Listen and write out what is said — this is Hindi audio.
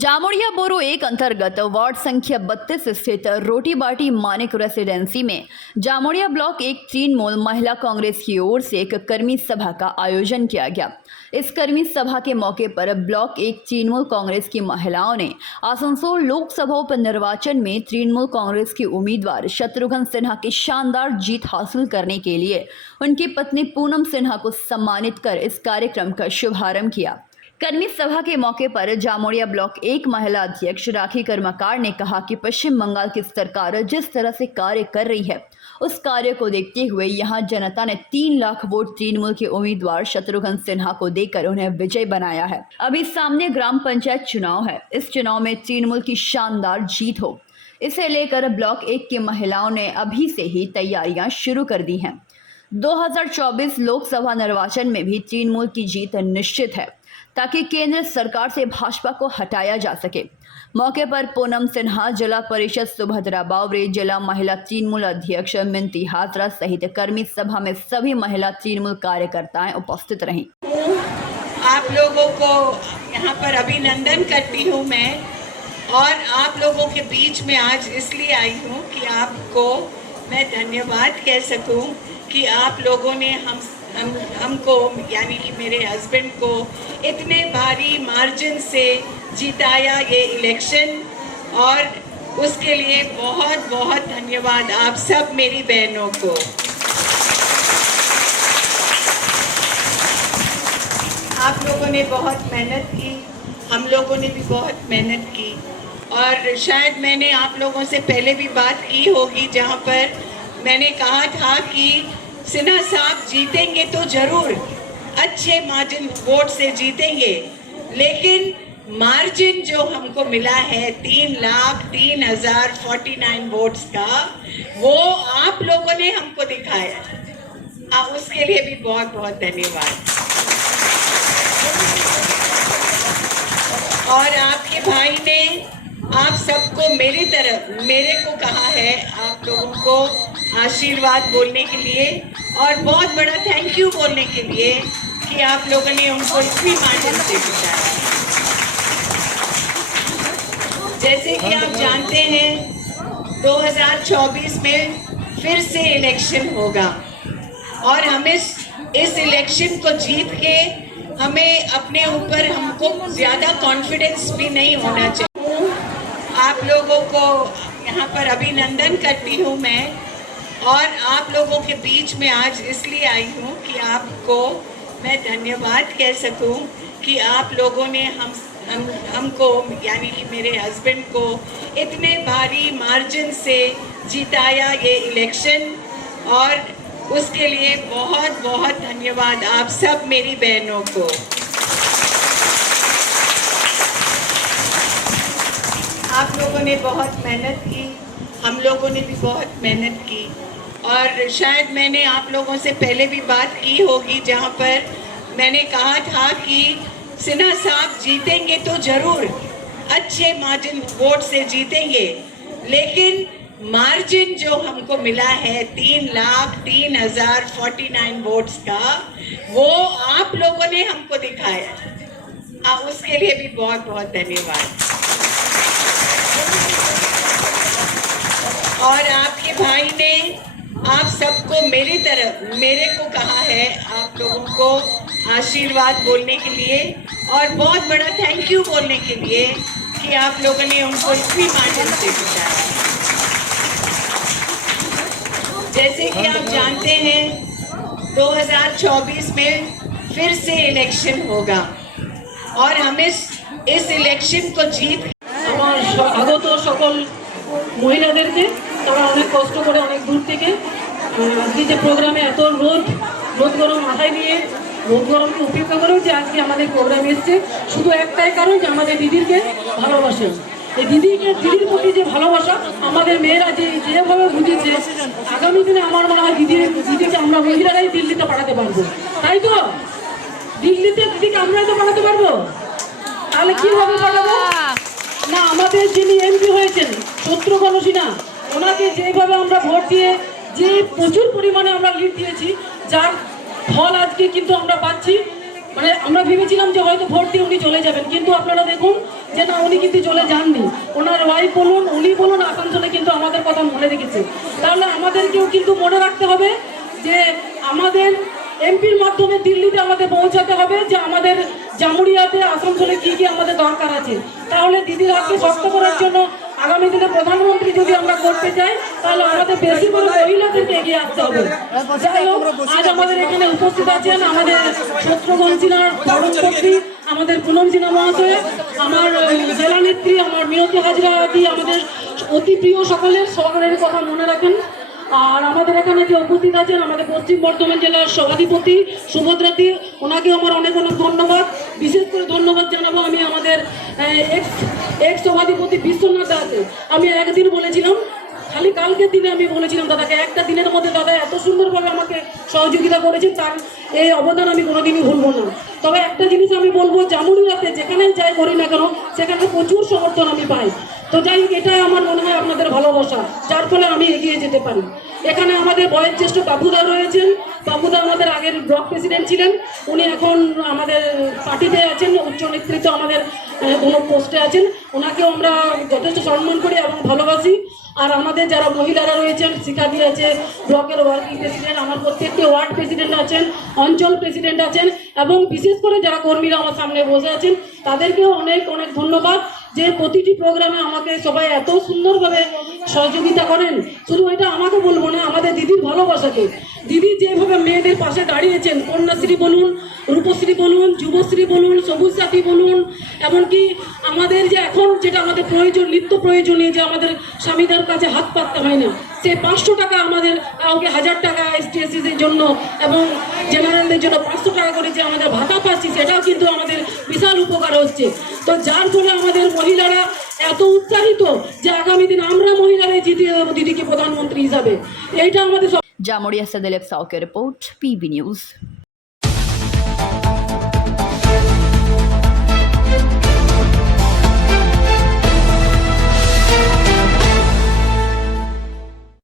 जामुड़िया बोरो एक अंतर्गत वार्ड संख्या 32 स्थित रोटी बाटी मानिक रेसिडेंसी में जामुड़िया ब्लॉक एक तृणमूल महिला कांग्रेस की ओर से एक कर्मी सभा का आयोजन किया गया। इस कर्मी सभा के मौके पर ब्लॉक एक तृणमूल कांग्रेस की महिलाओं ने आसनसोल लोकसभा उप निर्वाचन में तृणमूल कांग्रेस के उम्मीदवार शत्रुघ्न सिन्हा की शानदार जीत हासिल करने के लिए उनकी पत्नी पूनम सिन्हा को सम्मानित कर इस कार्यक्रम का शुभारंभ किया। कर्मी सभा के मौके पर जामुड़िया ब्लॉक एक महिला अध्यक्ष राखी कर्मकार ने कहा कि पश्चिम बंगाल की सरकार जिस तरह से कार्य कर रही है उस कार्य को देखते हुए यहां जनता ने 3 लाख वोट तृणमूल के उम्मीदवार शत्रुघ्न सिन्हा को देकर उन्हें विजय बनाया है। अभी सामने ग्राम पंचायत चुनाव है, इस चुनाव में तृणमूल की शानदार जीत हो, इसे लेकर ब्लॉक 1 की महिलाओं ने अभी से ही तैयारियां शुरू कर दी हैं। 2024 लोकसभा निर्वाचन में भी तृणमूल की जीत निश्चित है ताकि केंद्र सरकार से भाजपा को हटाया जा सके। मौके पर पूनम सिन्हा, जिला परिषद सुभद्रा बावरे, जिला महिला तृणमूल अध्यक्ष मिंती हात्रा सहित कर्मी सभा में सभी महिला तृणमूल कार्यकर्ताएं उपस्थित रहीं। आप लोगों को यहाँ पर अभिनंदन करती हूँ मैं, और आप लोगों के बीच में आज इसलिए आई हूँ कि आपको मैं धन्यवाद कह सकूँ कि आप लोगों ने हमको यानी कि मेरे हस्बैंड को इतने भारी मार्जिन से जिताया ये इलेक्शन, और उसके लिए बहुत बहुत धन्यवाद आप सब मेरी बहनों को। आप लोगों ने बहुत मेहनत की, हम लोगों ने भी बहुत मेहनत की, और शायद मैंने आप लोगों से पहले भी बात की होगी जहाँ पर मैंने कहा था कि सिन्हा साहब जीतेंगे तो जरूर, अच्छे मार्जिन वोट से जीतेंगे, लेकिन मार्जिन जो हमको मिला है 3,03,049 वोट्स का, वो आप लोगों ने हमको दिखाया। उसके लिए भी बहुत बहुत धन्यवाद। और आपके भाई ने आप सबको मेरे को कहा है आप लोगों को आशीर्वाद बोलने के लिए और बहुत बड़ा थैंक यू बोलने के लिए कि आप लोगों ने उनको इतनी मार्जिन से जिताया। जैसे कि आप जानते हैं 2024 में फिर से इलेक्शन होगा, और हमें इस इलेक्शन को जीत के हमें अपने ऊपर हमको ज़्यादा कॉन्फिडेंस भी नहीं होना चाहिए। आप लोगों को यहाँ पर अभिनंदन करती हूँ मैं, और आप लोगों के बीच में आज इसलिए आई हूँ कि आपको मैं धन्यवाद कह सकूँ कि आप लोगों ने हमको यानी कि मेरे हस्बैंड को इतने भारी मार्जिन से जिताया ये इलेक्शन, और उसके लिए बहुत बहुत धन्यवाद आप सब मेरी बहनों को। आप लोगों ने बहुत मेहनत की, हम लोगों ने भी बहुत मेहनत की, और शायद मैंने आप लोगों से पहले भी बात की होगी जहाँ पर मैंने कहा था कि सिन्हा साहब जीतेंगे तो जरूर, अच्छे मार्जिन वोट से जीतेंगे, लेकिन मार्जिन जो हमको मिला है 3,03,049 वोट्स का, वो आप लोगों ने हमको दिखाया। उसके लिए भी बहुत बहुत धन्यवाद। और आपके भाई ने आप सबको मेरे को कहा है आप लोगों को आशीर्वाद बोलने के लिए और बहुत बड़ा थैंक यू बोलने के लिए कि आप लोगों ने उनको इतनी मार्जिन से जिताया। जैसे कि आप जानते हैं 2024 में फिर से इलेक्शन होगा, और हमें इस इलेक्शन को जीत আগত সকল মহিলাদেরকে, তারা অনেক কষ্ট করে অনেক দূর থেকে আজকে যে প্রোগ্রামে এত রোদ গরম মাথায় নিয়ে রোদ গরমকে উপেক্ষা করেও যে আজকে আমাদের প্রোগ্রাম এসছে, শুধু একটাই কারণ যে আমাদের দিদিকে ভালোবাসে। এই দিদির প্রতি যে ভালোবাসা আমাদের মেয়েরা যেভাবে বুঝেছে, আগামী দিনে আমার মনে হয় দিদিকে আমরা মহিলারাই দিল্লিতে পাঠাতে পারবো। তাই তো দিল্লিতে দিদিকে আমরাই তো পাঠাতে পারবো। তাহলে কীভাবে পাঠাবো না, আমাদের যিনি এমপি হয়েছেন শত্রুঘ্ন সিনহা, ওনাকে যেভাবে আমরা ভোট দিয়ে যে প্রচুর পরিমাণে আমরা লিড দিয়েছি, যার ফল আজকে কিন্তু আমরা পাচ্ছি। মানে আমরা ভেবেছিলাম যে হয়তো ভোট দিয়ে উনি চলে যাবেন, কিন্তু আপনারা দেখুন যে না উনি কিন্তু চলে যাননি, ওনার ওয়াইফ বলুন উনি বলুন আসানসোলে কিন্তু আমাদের কথা মনে রেখেছে। তাহলে আমাদেরকেও কিন্তু মনে রাখতে হবে যে আমাদের এমপির মাধ্যমে দিল্লিতে আমাদের পৌঁছাতে হবে যে আমাদের জামুরিয়াতে আসানসোলে কি কি আমাদের দরকার আছে। তাহলে দিদির হাতকে শক্ত করার জন্য আগামী দিনে প্রধানমন্ত্রী যদি আমরা করতে চাই তাহলে আমাদের বেশি করে মহিলাদেরকে এগিয়ে আসতে হবে। যাই হোক, আজ আমাদের এখানে উপস্থিত আছেন আমাদের শত্রুঘ্ন সিনহার ধর্মপত্নী, আমাদের পুনম সিনহা মহাশয়, আমার জেলা নেত্রী, আমার মিনতি হাজরা দি, আমাদের অতি প্রিয় সকলের কথা মনে রাখেন। আর আমাদের এখানে যে উপস্থিত আছেন আমাদের পশ্চিম বর্ধমান জেলার সভাধিপতি সুভদ্রাদি, ওনাকে আমার অনেক অনেক ধন্যবাদ। বিশেষ করে ধন্যবাদ জানাবো আমি আমাদের এক্স সভাধিপতি বিশ্বনাথ দাকে। আমি একদিন বলেছিলাম, খালি কালকের দিনে আমি বলেছিলাম দাদাকে, একটা দিনের মধ্যে দাদা এত সুন্দরভাবে আমাকে সহযোগিতা করেছেন, তার এই অবদান আমি কোনোদিনই ভুলবো না। তবে একটা জিনিস আমি বলবো, জামুরিয়াতে যেখানে যাই করি না কেন সেখানে প্রচুর সমর্থন আমি পাই। তো যাই হোক, এটাই আমার মনে হয় আপনাদের ভালোবাসা, যার ফলে আমি এগিয়ে যেতে পারি। এখানে আমাদের বয়োজ্যেষ্ঠ বাবুদা রয়েছেন। বাবুদা আমাদের আগের ব্লক প্রেসিডেন্ট ছিলেন, উনি এখন আমাদের পার্টিতে আছেন, উচ্চ নেতৃত্ব আমাদের কোনো পোস্টে আছেন। ওনাকেও আমরা যথেষ্ট সম্মান করি এবং ভালোবাসি। আর আমাদের যারা মহিলারা রয়েছেন, শিখাদি আছে, ব্লকের ওয়ার্কিং প্রেসিডেন্ট, আমার প্রত্যেকটি ওয়ার্ড প্রেসিডেন্ট আছেন, অঞ্চল প্রেসিডেন্ট আছেন, এবং বিশেষ করে যারা কর্মীরা আমার সামনে বসে আছেন তাদেরকেও অনেক অনেক ধন্যবাদ যে প্রতিটি প্রোগ্রামে আমাকে সবাই এত সুন্দরভাবে সহযোগিতা করেন। শুধু এটা আমাকে বলবো না, আমাদের দিদির ভালোবাসাকে, দিদি যেভাবে মেয়েদের পাশে দাঁড়িয়েছেন, কন্যাশ্রী বলুন, রূপশ্রী বলুন, যুবশ্রী বলুন, সবুজ সাথী বলুন, এমনকি আমাদের যে এখন যেটা আমাদের প্রয়োজন, নিত্য প্রয়োজনীয়, যে আমাদের স্বামীদের কাছে হাত পাততে হয় না, সে 500 টাকা আমাদের কাউকে 1000 টাকা এসটিএসসিদের জন্য এবং জেনারেলদের জন্য 500 টাকা করে যে আমাদের ভাতা পাচ্ছি, সেটাও কিন্তু আমাদের বিশাল উপকার হচ্ছে। তো যার ফলে আমাদের মহিলারা এত উৎসাহিত যে আগামী দিন আমরা মহিলারাই জিতিয়ে দেবো দিদিকে প্রধানমন্ত্রী হিসাবে। এইটা আমাদের जामोड़िया से दिलीप साव की रिपोर्ट, PB न्यूज़।